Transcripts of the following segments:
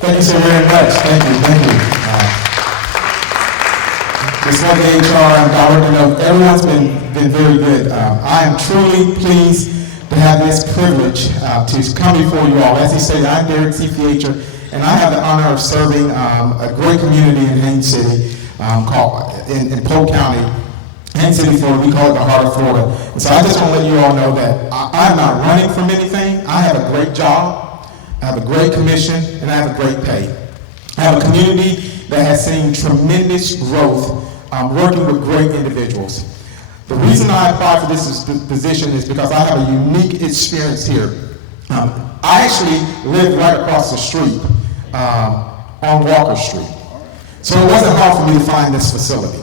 Thank you so very much. Thank you. This one HR and Director, everyone's been very good. I am truly pleased to have this privilege to come before you all. As he said, I'm Deric Feacher, and I have the honor of serving a great community in Haines City called in Polk County. Haines City, Florida, we call it the heart of Florida. And so I just want to let you all know that I'm not running from anything. I have a great job, I have a great commission, and I have a great pay. I have a community that has seen tremendous growth working with great individuals. The reason I applied for this position is because I have a unique experience here. I actually live right across the street on Walker Street. So it wasn't hard for me to find this facility.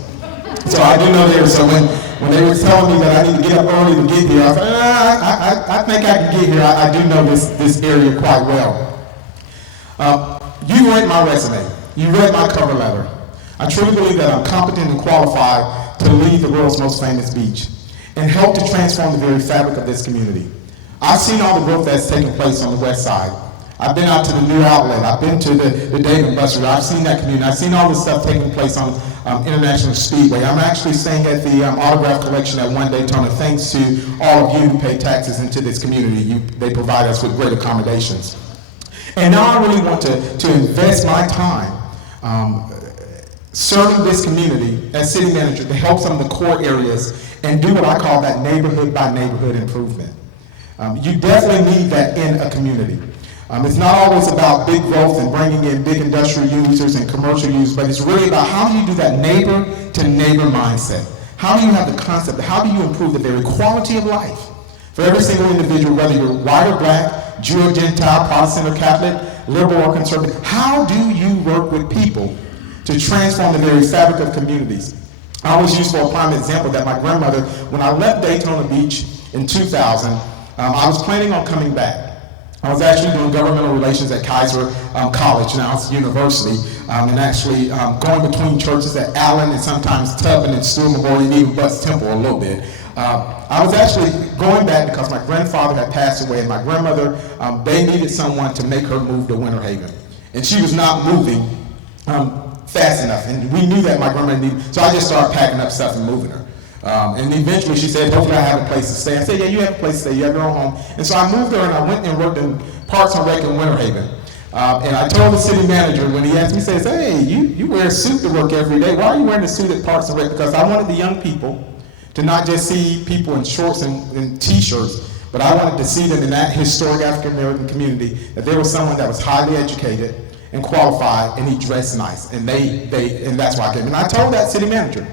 So I do know there, so when they were telling me that I need to get up early to get here, I thought, I think I can get here. I do know this area quite well. You read my resume. You read my cover letter. I truly believe that I'm competent and qualified to lead the world's most famous beach and help to transform the very fabric of this community. I've seen all the growth that's taken place on the west side. I've been out to the new outlet. I've been to the Dave & Buster's. I've seen that community. I've seen all the stuff taking place on International Speedway. I'm actually staying at the autograph collection at One Daytona, thanks to all of you who pay taxes into this community. They provide us with great accommodations. And now I really want to invest my time serving this community as city manager to help some of the core areas and do what I call that neighborhood by neighborhood improvement. You definitely need that in a community. It's not always about big growth and bringing in big industrial users and commercial users, but it's really about how do you do that neighbor to neighbor mindset? How do you have the concept? How do you improve the very quality of life for every single individual, whether you're white or black, Jew or Gentile, Protestant or Catholic, liberal or conservative? How do you work with people to transform the very fabric of communities? I always use for a prime example that my grandmother, when I left Daytona Beach in 2000, I was planning on coming back. I was actually doing governmental relations at Kaiser College, now it's a university, and actually going between churches at Allen and sometimes Tubman and Stewart Memorial and even Butts Temple a little bit. I was actually going back because my grandfather had passed away and my grandmother, they needed someone to make her move to Winter Haven. And she was not moving fast enough, and we knew that my grandmother needed, so I just started packing up stuff and moving her. And eventually she said, hopefully I have a place to stay. I said, yeah, you have a place to stay, you have your own home. And so I moved her and I went and worked in Parks and Rec in Winter Haven. And I told the city manager when he asked me, he says, hey, you wear a suit to work every day. Why are you wearing a suit at Parks and Rec? Because I wanted the young people to not just see people in shorts and t-shirts, but I wanted to see them in that historic African American community, that there was someone that was highly educated and qualified and he dressed nice. And and that's why I came. And I told that city manager,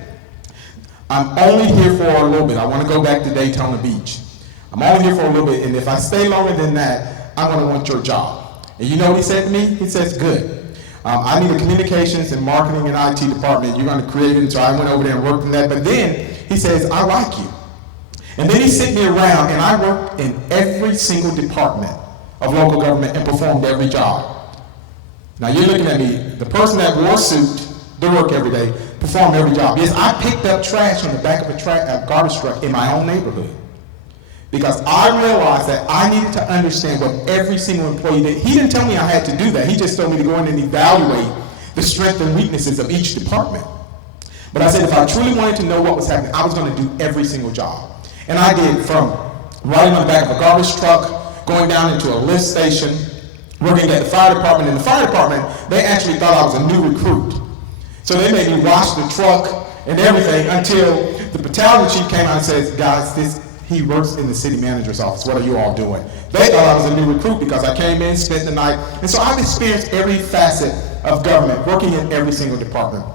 I'm only here for a little bit. I want to go back to Daytona Beach. I'm only here for a little bit, and if I stay longer than that, I'm going to want your job. And you know what he said to me? He says, good. I need a communications and marketing and IT department. You're going to create it, so I went over there and worked in that. But then he says, I like you. And then he sent me around, and I worked in every single department of local government and performed every job. Now you're looking at me, the person that wore a suit to work every day, perform every job. Yes, I picked up trash on the back of a garbage truck in my own neighborhood because I realized that I needed to understand what every single employee did. He didn't tell me I had to do that. He just told me to go in and evaluate the strengths and weaknesses of each department. But I said if I truly wanted to know what was happening, I was going to do every single job. And I did, from riding on the back of a garbage truck, going down into a lift station, working at the fire department. In the fire department, they actually thought I was a new recruit. So they made me wash the truck and everything until the battalion chief came out and said, guys, he works in the city manager's office. What are you all doing? They thought I was a new recruit because I came in, spent the night. And so I've experienced every facet of government, working in every single department.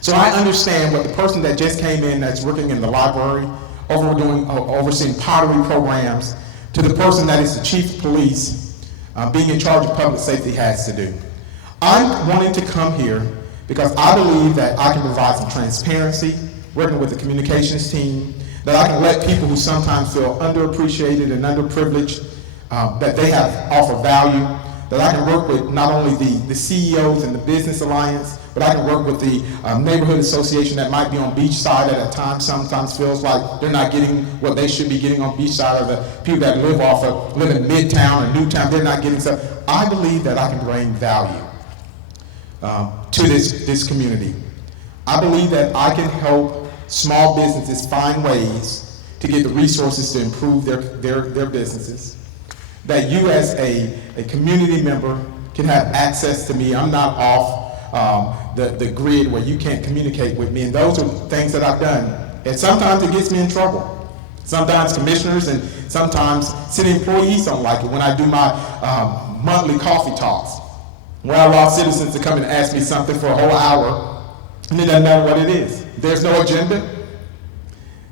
So I understand what the person that just came in that's working in the library, overseeing pottery programs, to the person that is the chief of police, being in charge of public safety has to do. I'm wanting to come here because I believe that I can provide some transparency, working with the communications team, that I can let people who sometimes feel underappreciated and underprivileged, that they have offer value, that I can work with not only the CEOs and the Business Alliance, but I can work with the neighborhood association that might be on Beachside at a time sometimes feels like they're not getting what they should be getting on Beachside, or the people that live in Midtown or Newtown, they're not getting stuff. I believe that I can bring value. to this community. I believe that I can help small businesses find ways to get the resources to improve their businesses. That you as a community member can have access to me. I'm not off the grid where you can't communicate with me. And those are things that I've done. And sometimes it gets me in trouble. Sometimes commissioners and sometimes city employees don't like it when I do my monthly coffee talks, where I allow citizens to come and ask me something for a whole hour, and it doesn't matter what it is. There's no agenda.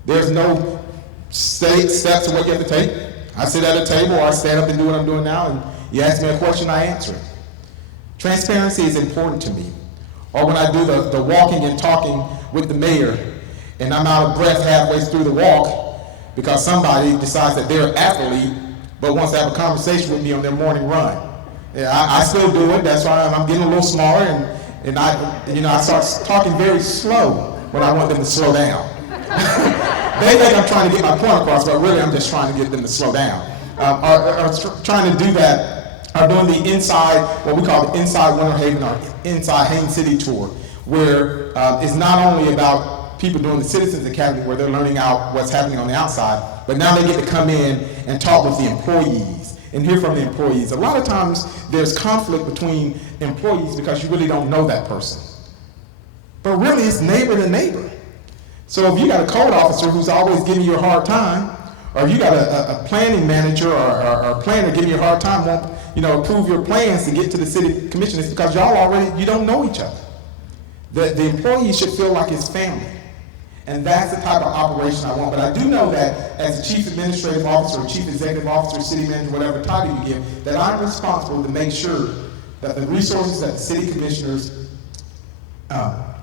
There's no steps to what you have to take. I sit at a table or I stand up and do what I'm doing now, and you ask me a question, I answer it. Transparency is important to me. Or when I do the walking and talking with the mayor, and I'm out of breath halfway through the walk because somebody decides that they're an athlete but wants to have a conversation with me on their morning run. Yeah, I still do it. That's why I'm getting a little smaller, and I start talking very slow when I want them to slow down. They think I'm trying to get my point across, but really I'm just trying to get them to slow down. Trying to do that, are doing the inside, what we call the Inside Winter Haven or Inside Haines City Tour, where it's not only about people doing the Citizens Academy where they're learning out what's happening on the outside, but now they get to come in and talk with the employees and hear from the employees. A lot of times there's conflict between employees because you really don't know that person. But really it's neighbor to neighbor. So if you got a code officer who's always giving you a hard time, or if you got a planning manager or a planner giving you a hard time, won't approve your plans to get to the city commission, it's because you don't know each other. The employee should feel like it's family. And that's the type of operation I want. But I do know that as a chief administrative officer, or chief executive officer, city manager, whatever title you give, that I'm responsible to make sure that the resources that the city commissioners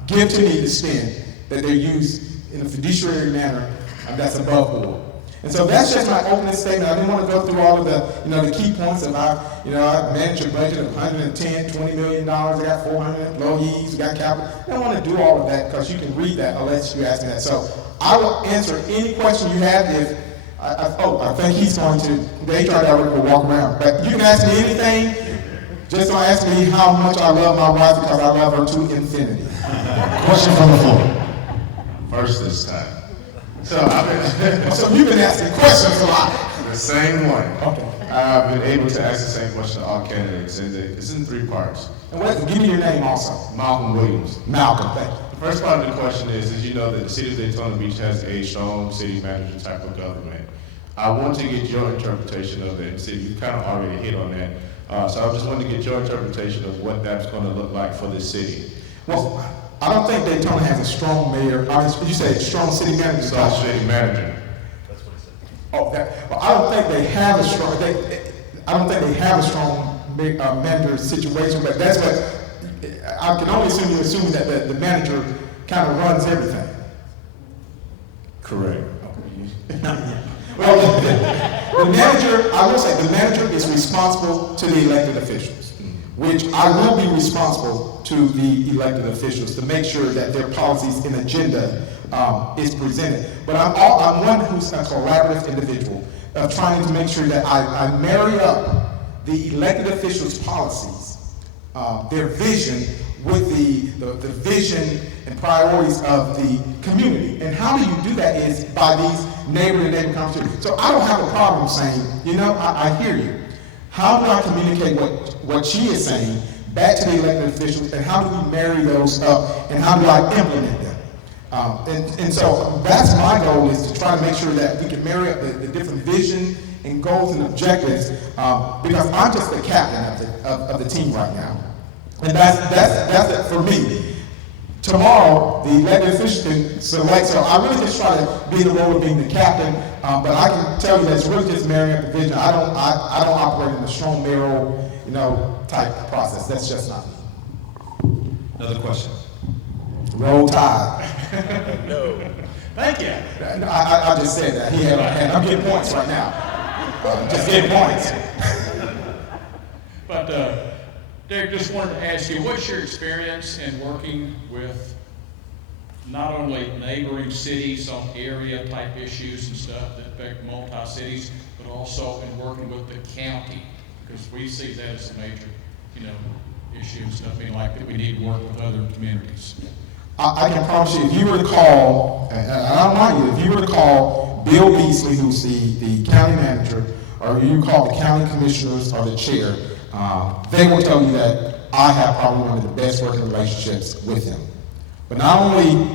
give to me to spend, that they're used in a fiduciary manner that's above board. And so that's just my opening statement. I didn't want to go through all of the key points of I manage a budget of $110, $20 million. I got 400 employees. We got capital. I don't want to do all of that because you can read that unless you ask me that. So I will answer any question you have. I think he's going to, the HR director will walk around. But you can ask me anything. Just don't ask me how much I love my wife because I love her to infinity. Question from the floor. First this time. So you've been asking questions a lot. The same one. Okay. I've been able to ask the same question to all candidates, and it's in 3 parts. And give me your name also. Malcolm Williams. Malcolm, thank you. The first part of the question is you know that the city of Daytona Beach has a strong city manager type of government. I want to get your interpretation of that. And see, you kind of already hit on that. So I just wanted to get your interpretation of what that's going to look like for the city. Well, I don't think Daytona has a strong mayor. You say strong city manager. Strong city manager. That's what I said. Well, I don't think they have a strong. I don't think they have a strong manager situation. But that's what I can only assume. You're assuming that the manager kind of runs everything. Correct. Well, the manager. I will say the manager is responsible to the elected officials, which I will be responsible to the elected officials to make sure that their policies and agenda is presented. But I'm one who's a collaborative individual, trying to make sure that I marry up the elected officials' policies, their vision, with the vision and priorities of the community. And how do you do that is by these neighbor-to-neighbor conversations. So I don't have a problem saying, I hear you. How do I communicate what she is saying back to the elected officials, and how do we marry those up, and how do I implement them? And so that's my goal, is to try to make sure that we can marry up the different vision and goals and objectives, because I'm just the captain of the team right now. And that's it for me. Tomorrow, the elected officials can select, so I really just try to be in the role of being the captain, but I can tell you that it's really just marrying up the vision. I don't operate in a strong mayoral, type process. That's just not me. Another question. Roll Tide. No. Thank you. I just said that. He had my hand. I'm getting points right now. Just getting points. But Deric, just wanted to ask you, what's your experience in working with not only neighboring cities on area type issues and stuff that affect multi-cities, but also in working with the county? Because we see that as a major, issue and stuff, being like that we need to work with other communities. I can promise you, if you were to call, and I don't mind you, if you were to call Bill Beasley, who's the county manager, or you call the county commissioners or the chair, they will tell you that I have probably one of the best working relationships with them. But not only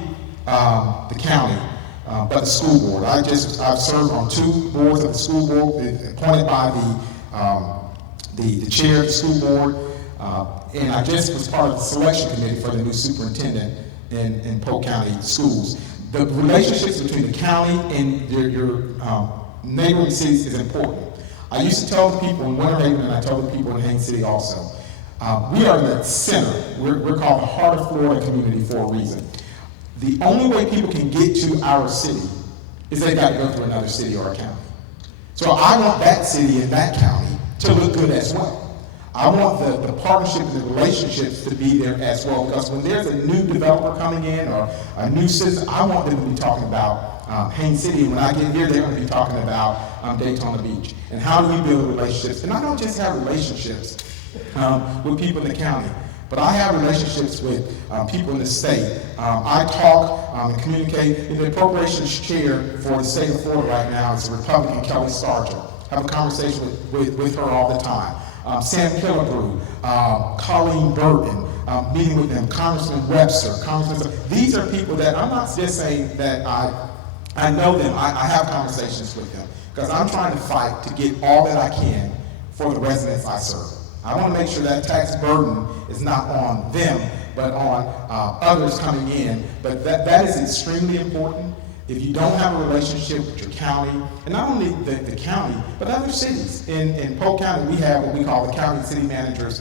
the county, but the school board. I've served on 2 boards of the school board, appointed by the chair of the school board, and I just was part of the selection committee for the new superintendent in Polk County schools. The relationships between the county and your neighboring cities is important. I used to tell the people in Winter Haven, and I tell the people in Haines City also, we are the center. We're called the heart of Florida community for a reason. The only way people can get to our city is they've got to go through another city or a county. So I want that city and that county to look good as well. I want the partnership and the relationships to be there as well, because when there's a new developer coming in or a new citizen, I want them to be talking about Haines City. And when I get here, they're going to be talking about Daytona Beach and how do we build relationships. And I don't just have relationships with people in the county, but I have relationships with people in the state. I talk and communicate. The appropriations chair for the state of Florida right now is a Republican, Kelly Starger. I have a conversation with her all the time. Sam Killebrew, Colleen Burton, meeting with them, Congressman Webster, these are people that I'm not just saying that I know them, I have conversations with them, because I'm trying to fight to get all that I can for the residents I serve. I want to make sure that tax burden is not on them, but on others coming in. But that is extremely important. If you don't have a relationship with your county, and not only the county, but other cities. In Polk County, we have what we call the County City Managers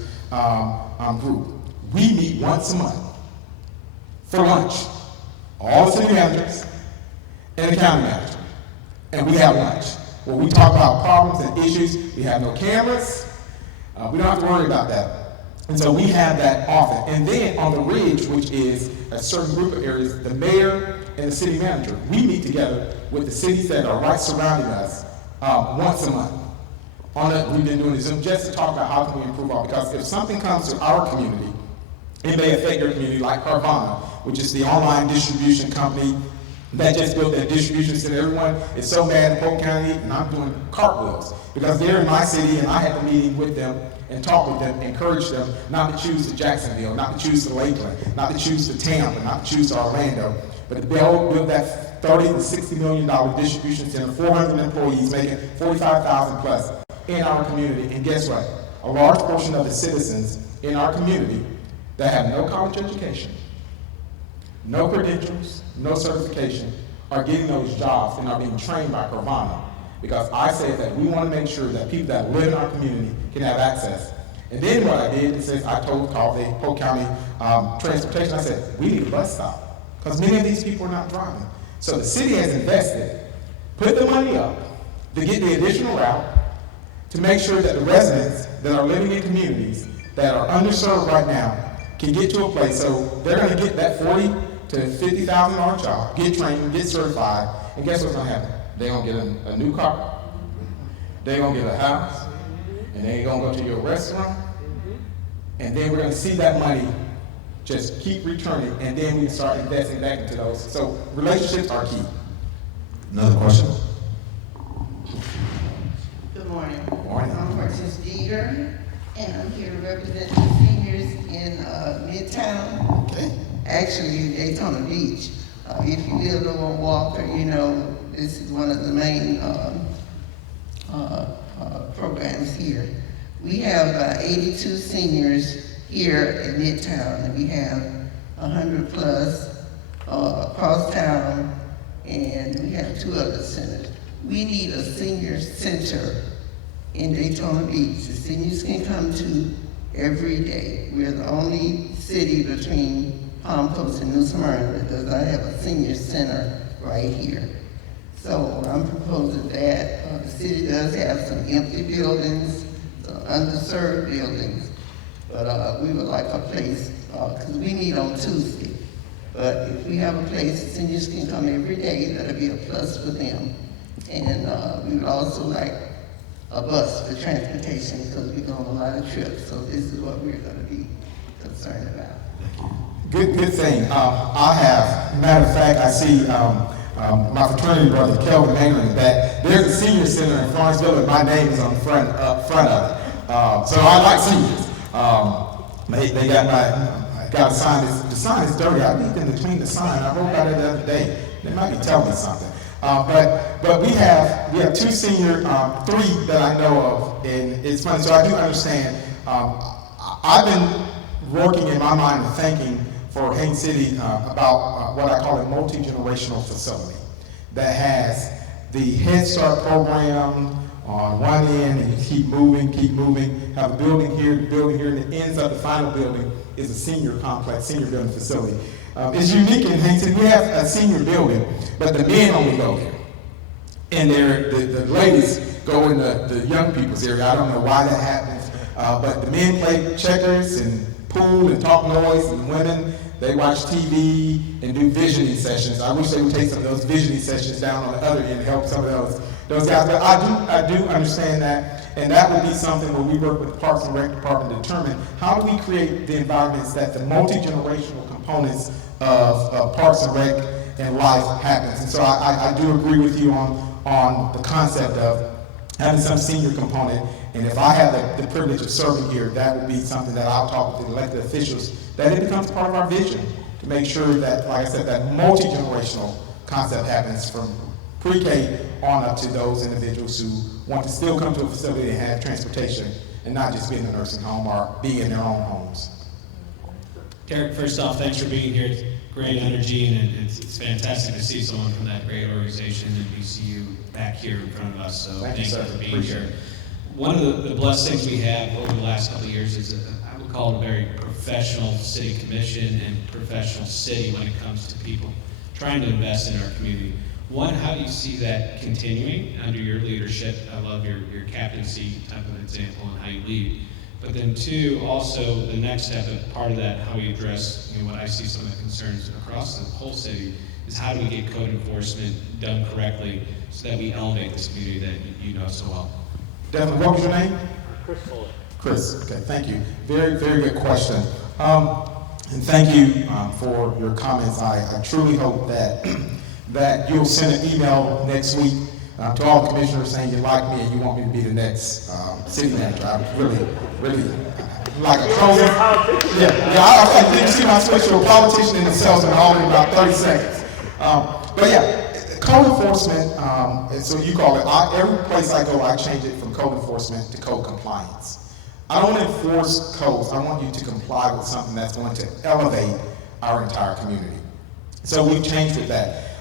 group. We meet once a month for lunch. All the city managers and the county manager. And we have lunch where we talk about problems and issues. We have no cameras. We don't have to worry about that. And so we have that often. And then on the ridge, which is a certain group of areas, the mayor and the city manager, we meet together with the cities that are right surrounding us once a month. We've been doing Zoom just to talk about how can we improve our, because if something comes to our community, it may affect your community, like Carvana, which is the online distribution company that just built that distribution center. Everyone is so mad in Polk County, and I'm doing cartwheels because they're in my city, and I had a meeting with them and talk with them, encourage them not to choose to Jacksonville, not to choose to Lakeland, not to choose to Tampa, not to choose to Orlando, but to build that $30 to $60 million distribution center, 400 employees, making $45,000 plus in our community. And guess what? A large portion of the citizens in our community that have no college education, no credentials, no certification, are getting those jobs and are being trained by Carvana. Because I say that we want to make sure that people that live in our community can have access. And then what I did is I called the Polk County Transportation. I said, we need a bus stop, because many of these people are not driving. So the city has invested, put the money up to get the additional route, to make sure that the residents that are living in communities that are underserved right now can get to a place. So they're going to get that $40,000 to $50,000 job, get trained, get certified, and guess what's going to happen? They're going to get a new car, they're going to get a house, and they're going to go to your restaurant, and then we're going to see that money just keep returning, and then we start investing back into those. So relationships are key. Another question? Good morning. Good morning. I'm Hortense Dieter, and I'm here to represent the seniors in Midtown. Okay. Actually, Daytona Beach. If you live over Walker, you know this is one of the main programs here. We have 82 seniors here in Midtown, and we have 100 plus across town, and we have 2 other centers. We need a senior center in Daytona Beach. The seniors can come to every day. We're the only city between Palm Coast and New Smyrna that does not have a senior center right here. So I'm proposing that the city does have some empty buildings, some underserved buildings, but we would like a place, because we meet on Tuesday. But if we have a place, the seniors can come every day, that'll be a plus for them. And we would also like a bus for transportation because we go on a lot of trips. So this is what we're going to be concerned about. Good thing. I have, matter of fact, I see my fraternity brother, Kelvin Mainland, that there's a senior center in Florenceville and my name is on the front of it. So I like seniors. They got I got a sign. The sign is dirty. I need them to clean the sign. I wrote about it the other day. They might be telling me something. But we have two senior, three that I know of, and it's funny. So I do understand. I've been working in my mind and thinking for Haines City about what I call a multi-generational facility that has the Head Start program on one end, and you keep moving, have a building here, and the ends of the final building is a senior complex, senior building facility. It's unique in Haines City. We have a senior building, but the men only go there. And the ladies go in the young people's area. I don't know why that happens, but the men play checkers and pool and talk noise, and the women, they watch TV and do visioning sessions. I wish they would take some of those visioning sessions down on the other end and help some of those guys. But I do understand that, and that would be something where we work with the Parks and Rec Department to determine how do we create the environments that the multi-generational components of Parks and Rec and life happens. And so I do agree with you on the concept of having some senior component. And if I have the privilege of serving here, that would be something that I'll talk with the elected officials, that it becomes part of our vision to make sure that, like I said, that multi-generational concept happens from pre-K on up to those individuals who want to still come to a facility and have transportation and not just be in a nursing home or be in their own homes. Deric, first off, thanks for being here. It's great energy, and it's fantastic to see someone from that great organization and BCU back here in front of us. So thank you for being here. One of the blessings we have over the last couple of years is I would call it a very professional city commission and professional city when it comes to people trying to invest in our community. One, how do you see that continuing under your leadership? I love your captaincy type of example and how you lead. But then two, also the next step, part of that, how we address what I see some of the concerns across the whole city is how do we get code enforcement done correctly so that we elevate this community that you know so well. Definitely. What was your name? Chris Fuller. Chris. Okay, thank you. Very, very good question. And thank you for your comments. I truly hope that you'll send an email next week to all the commissioners saying you like me and you want me to be the next city manager. I would really like a closer. I think you see my switch to a politician in the salesman all in about 30 seconds. But yeah. Code enforcement, and so you call it, every place I go, I change it from code enforcement to code compliance. I don't want to enforce codes, I want you to comply with something that's going to elevate our entire community. So we've changed with that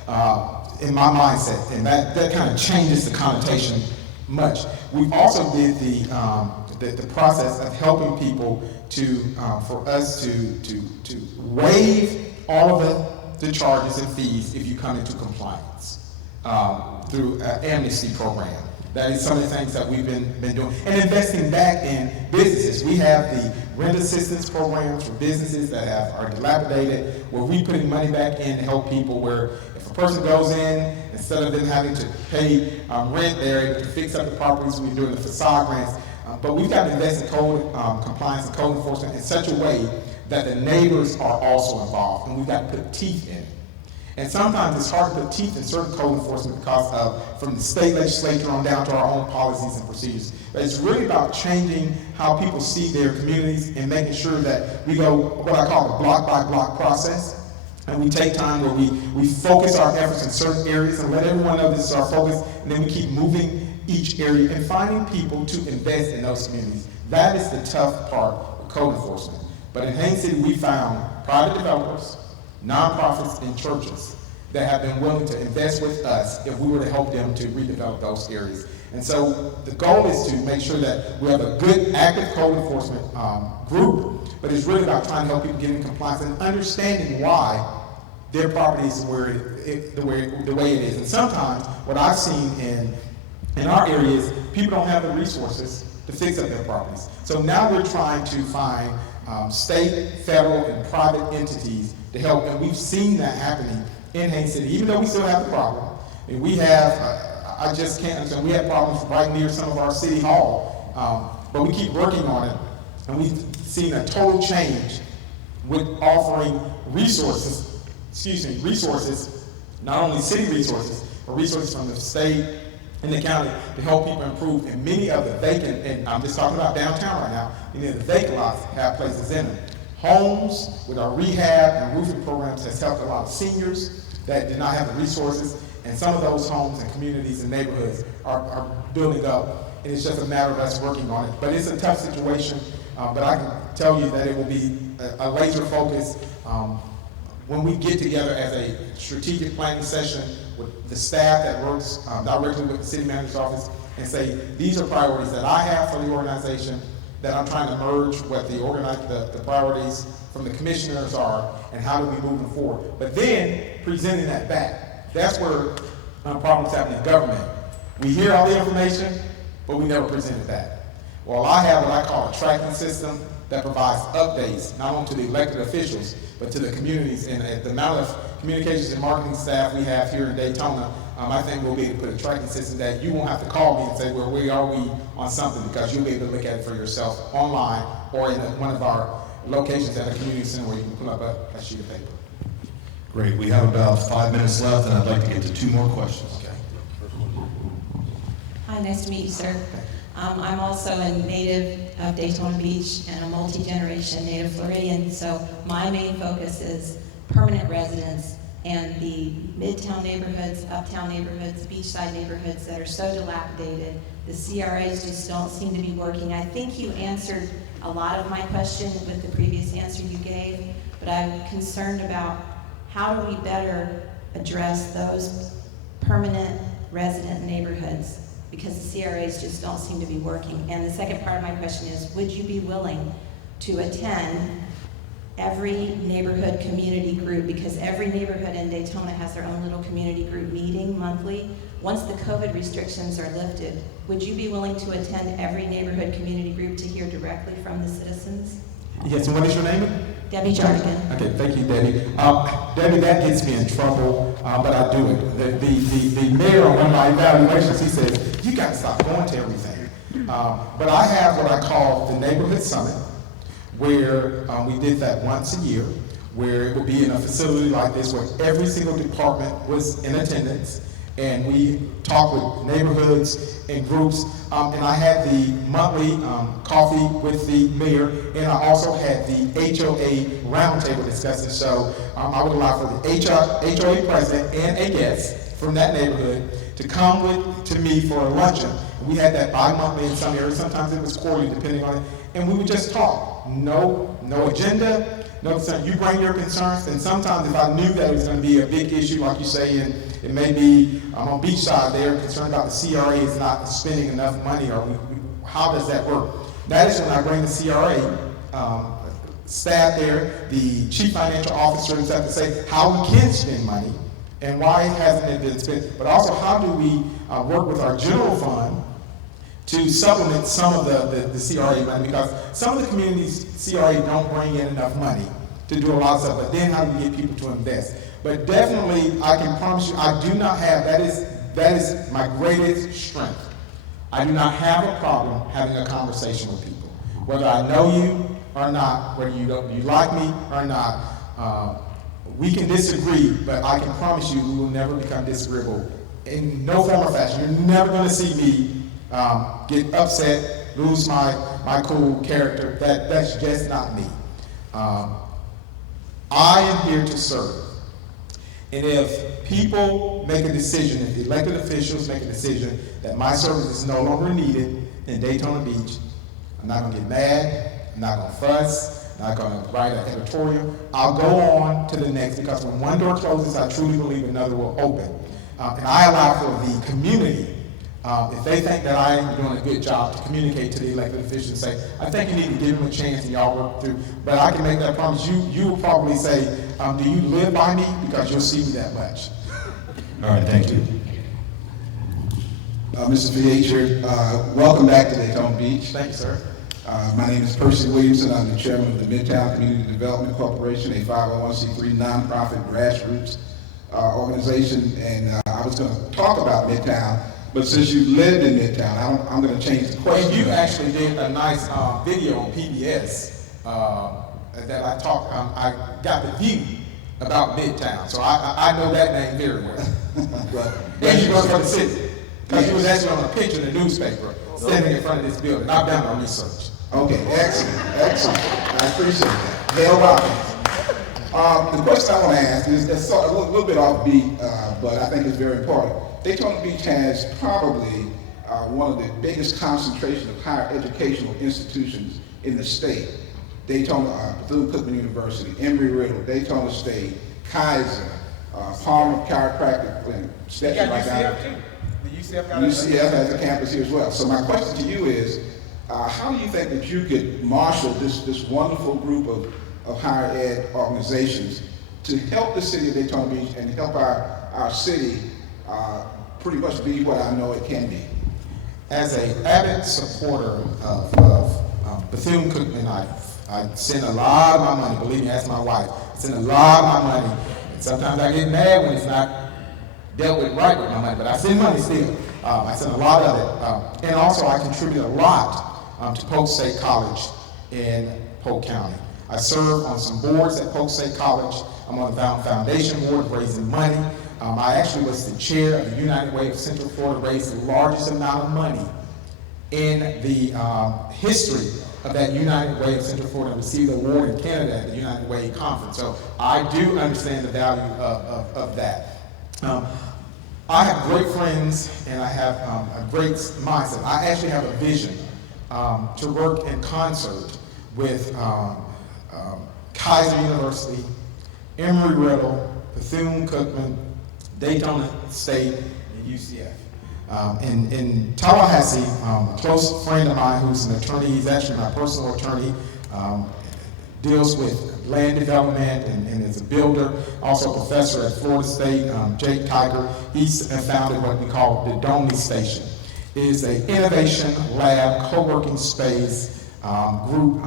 in my mindset, and that kind of changes the connotation much. We've also did the process of helping people for us to waive all of the charges and fees if you come into compliance through an amnesty program. That is some of the things that we've been doing. And investing back in businesses. We have the rent assistance programs for businesses that are dilapidated, where we're putting money back in to help people where if a person goes in, instead of them having to pay rent, they're able to fix up the properties. We're doing the facade grants. But we've got to invest in code compliance and code enforcement in such a way that the neighbors are also involved, and we've got to put teeth in it. And sometimes it's hard to put teeth in certain code enforcement because of, from the state legislature on down to our own policies and procedures. But it's really about changing how people see their communities and making sure that we go what I call the block by block process. And we take time where we focus our efforts in certain areas and let everyone know this is our focus, and then we keep moving each area and finding people to invest in those communities. That is the tough part of code enforcement. But in Haines City, we found private developers, nonprofits, and churches that have been willing to invest with us if we were to help them to redevelop those areas. And so the goal is to make sure that we have a good, active code enforcement group, but it's really about trying to help people get in compliance and understanding why their property is the way it is. And sometimes what I've seen in our areas, people don't have the resources to fix up their properties. So now we're trying to find state, federal, and private entities to help, and we've seen that happening in Haines City, even though we still have the problem. And we have, I just can't understand. We have problems right near some of our city hall, but we keep working on it, and we've seen a total change with offering resources, not only city resources, but resources from the state and the county to help people improve. And many of the vacant, and I'm just talking about downtown right now, many of the vacant lots have places in them. Homes with our rehab and roofing programs has helped a lot of seniors that did not have the resources, and some of those homes and communities and neighborhoods are building up, and it's just a matter of us working on it. But it's a tough situation, but I can tell you that it will be a laser focus when we get together as a strategic planning session with the staff that works directly with the city manager's office and say, these are priorities that I have for the organization, that I'm trying to merge what the priorities from the commissioners are, and how do we move them forward. But then presenting that back, that's where problems happen in government. We hear all the information, but we never present it back. Well, I have what I call a tracking system that provides updates, not only to the elected officials, but to the communities. And the amount of communications and marketing staff we have here in Daytona, I think we'll be able to put a tracking system that you won't have to call me and say, well, where are we on something, because you'll be able to look at it for yourself online or in one of our locations at a community center where you can pull up a sheet of paper. Great. We have about 5 minutes left, and I'd like to get to 2 more questions. Okay. Hi, nice to meet you, sir. I'm also a native of Daytona Beach and a multi-generation native Floridian, so my main focus is permanent residents and the midtown neighborhoods, uptown neighborhoods, beachside neighborhoods that are so dilapidated. The CRAs just don't seem to be working. I think you answered a lot of my question with the previous answer you gave, but I'm concerned about how do we better address those permanent resident neighborhoods, because the CRAs just don't seem to be working. And the second part of my question is, would you be willing to attend every neighborhood community group, because every neighborhood in Daytona has their own little community group meeting monthly. Once the COVID restrictions are lifted, would you be willing to attend every neighborhood community group to hear directly from the citizens? Yes, and what is your name? Debbie Jardigan. Okay, thank you, Debbie. Debbie, that gets me in trouble, but I do it. The mayor on one of my evaluations, he says, you got to stop going to everything. But I have what I call the neighborhood summit, where we did that once a year, where it would be in a facility like this where every single department was in attendance, and we talked with neighborhoods and groups, and I had the monthly coffee with the mayor, and I also had the HOA roundtable discussion. So I would allow for the HOA president and a guest from that neighborhood to come to me for a luncheon. We had that bi-monthly in some areas, sometimes it was quarterly depending on it, and we would just talk. No agenda, no concern. You bring your concerns, and sometimes if I knew that it was going to be a big issue, like you say, and it may be on Beachside, they're concerned about the CRA is not spending enough money, or how does that work? That is when I bring the CRA staff there, the chief financial officers have to say how we can spend money and why hasn't it been spent, but also how do we work with our general fund to supplement some of the CRA money, because some of the communities CRA don't bring in enough money to do a lot of stuff, but then how do we get people to invest? But definitely, I can promise you, I do not have, that is my greatest strength. I do not have a problem having a conversation with people. Whether I know you or not, whether you like me or not, we can disagree, but I can promise you we will never become disagreeable in no form or fashion. You're never going to see me get upset, lose my cool character. That's just not me. I am here to serve. And if people make a decision, if the elected officials make a decision that my service is no longer needed in Daytona Beach, I'm not going to get mad, I'm not going to fuss, I'm not going to write an editorial. I'll go on to the next, because when one door closes, I truly believe another will open. And I allow for the community, if they think that I am doing a good job, to communicate to the elected officials and say, I think you need to give them a chance and y'all work through. But I can make that promise. You will probably say, do you live by me? Because you'll see me that much. All right, thank you. Mr. Feacher, welcome back to Daytona Beach. Thank you, sir. My name is Percy Williamson. I'm the chairman of the Midtown Community Development Corporation, a 501c3 nonprofit grassroots organization. And I was going to talk about Midtown, But since you lived in Midtown, I'm going to change the question. And you actually did a nice video on PBS that I got the view about Midtown, so I know that name very well. Well, And you work for the city, because you was actually on a picture in the newspaper, standing in front of this building. I've done my research. okay, excellent. I appreciate that. Hale Robbins. The question I want to ask is that's sort of a little bit offbeat, but I think it's very important. Daytona Beach has probably one of the biggest concentration of higher educational institutions in the state. Daytona, Bethune-Cookman University, Embry-Riddle, Daytona State, Kaiser, Palmer Chiropractic Clinic, steps right down. UCF has a campus here as well. So my question to you is, how do you think that you could marshal this wonderful group of higher ed organizations to help the city of Daytona Beach and help our city pretty much be what I know it can be? As an avid supporter of Bethune-Cookman, I send a lot of my money, believe me, that's my wife. I send a lot of my money. And sometimes I get mad when it's not dealt with right with my money, but I send money still. I send a lot of it. And also I contribute a lot to Polk State College in Polk County. I serve on some boards at Polk State College. I'm on the foundation board raising money. I actually was the chair of the United Way of Central Florida, raised the largest amount of money in the history of that United Way of Central Florida, received an award in Canada at the United Way Conference. So I do understand the value of that. I have great friends and I have a great mindset. I actually have a vision to work in concert with Kaiser University, Embry-Riddle, Bethune-Cookman, Daytona State, and UCF. In Tallahassee, a close friend of mine who's an attorney, he's actually my personal attorney, deals with land development and is a builder, also a professor at Florida State, Jake Tiger. He's founded what we call the Donley Station. It is an innovation lab, co-working space group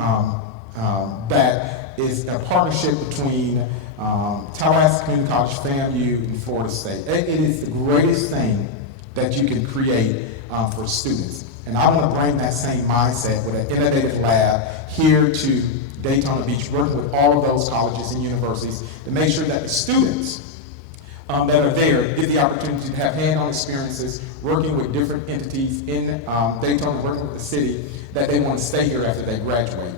that is a partnership between Tallahassee Community College, FAMU, and Florida State. It is the greatest thing that you can create for students. And I want to bring that same mindset with an innovative lab here to Daytona Beach, working with all of those colleges and universities to make sure that the students that are there get the opportunity to have hand-on experiences working with different entities in Daytona, working with the city, that they want to stay here after they graduate.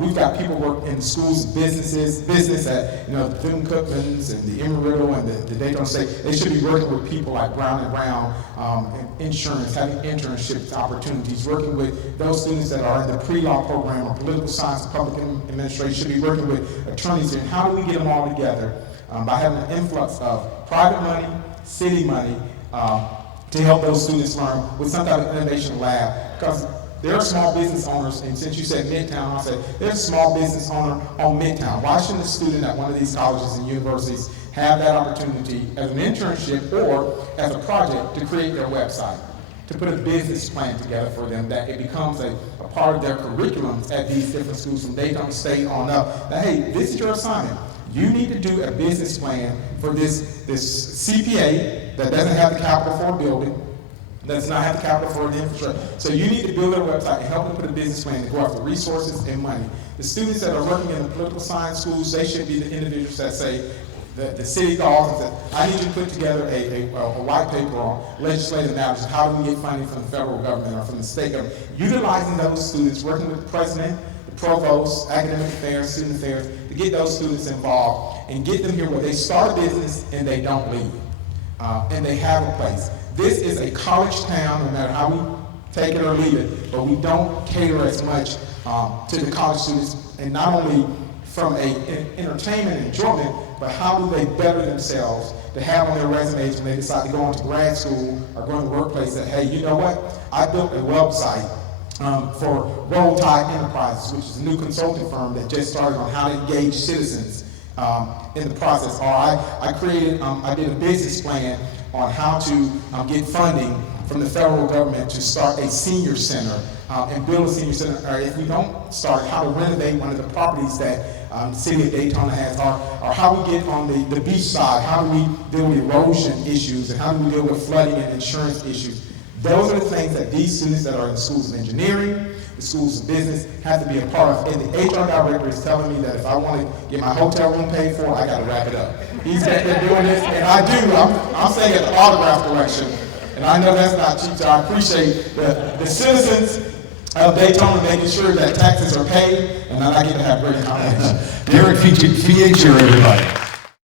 We've got people work in schools, business at, the Bethune-Cookmans and the Embry-Riddle and the Daytona State. They should be working with people like Brown & Brown, insurance, having internship opportunities, working with those students that are in the pre-law program or political science, public administration, should be working with attorneys. And how do we get them all together by having an influx of private money, city money, to help those students learn with some type of innovation lab? Because there are small business owners, and since you said Midtown, I'll say there's a small business owner on Midtown. Why shouldn't a student at one of these colleges and universities have that opportunity as an internship or as a project to create their website, to put a business plan together for them, that it becomes a part of their curriculums at these different schools from Daytona State on up, that hey, this is your assignment. You need to do a business plan for this CPA that doesn't have the capital for a building, does not have the capital for the infrastructure. So you need to build a website and help them put a business plan to go after resources and money. The students that are working in the political science schools, they should be the individuals that say, the city calls and says, I need you to put together a white paper on legislative analysis. How do we get funding from the federal government or from the state government? Utilizing those students, working with the president, the provost, academic affairs, student affairs, to get those students involved and get them here where they start a business and they don't leave. And they have a place. This is a college town, no matter how we take it or leave it, but we don't cater as much to the college students, and not only from entertainment and enjoyment, but how do they better themselves to have on their resumes when they decide to go into grad school or go into the workplace that, hey, you know what? I built a website for Roll Tide Enterprises, which is a new consulting firm that just started on how to engage citizens in the process. Or I did a business plan on how to get funding from the federal government to start a senior center and build a senior center. Or if we don't start, how to renovate one of the properties that the city of Daytona has, or how we get on the beach side, how do we deal with erosion issues, and how do we deal with flooding and insurance issues. Those are the things that these students that are in schools of engineering, the schools of business, have to be a part of. And the HR director is telling me that if I want to get my hotel room paid for, I got to wrap it up. He's back there doing this, and I do. I'm saying at the autograph collection, and I know that's not cheap, so I appreciate the citizens of Daytona making sure that taxes are paid, and then I get to have great accommodations. Deric Feacher, everybody.